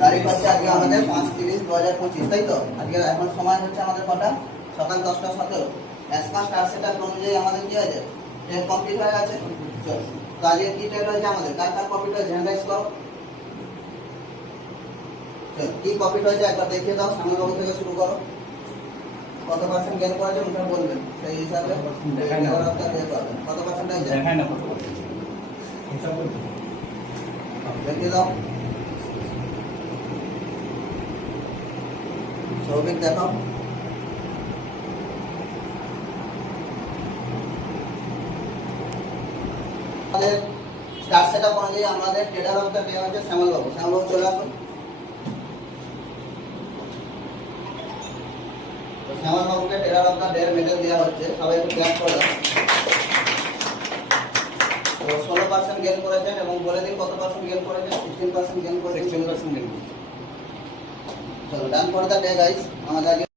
তারিখ হচ্ছে আজকে আমাদের 5/30/2025, তাই তো? আজকে এখন সময় হচ্ছে আমাদের কটা? সকাল 10:17। অ্যাসকা স্টার সেটআপ অনুযায়ী আমাদের কি হয়েছে? টেট কমপ্লিট হয়ে গেছে। চল, তো আজকে কি টেট হয়েছে আমাদের? কার কার কমপ্লিট হয়েছে হ্যান্ড রাইজ করো। চল, কি কমপ্লিট হয়েছে একবার দেখিয়ে দাও। সামনে বাবু থেকে শুরু করো। কত পার্সেন্ট গেন করেছে ওটা বলবেন, সেই হিসাবে কত পার্সেন্ট হয়েছে দেখিয়ে দাও। সৌভিক দেখো। আমাদের স্টার সেটআপ অনুযায়ী আমাদের ট্রেডার অফ দ্য ডে হচ্ছে শ্যামল বাবু। শ্যামল বাবু চলে আসুন। শ্যামল বাবুকে trader of the day medal দেওয়া হচ্ছে, সবাই একটু ক্লাস করে দাও। তো 16% গেন করেছেন এবং বলে দিন কত পার্সেন্ট গেন করেছেন? 16% গেন করেছেন। 16% গেন। চলো, done for the day guys. আমাদের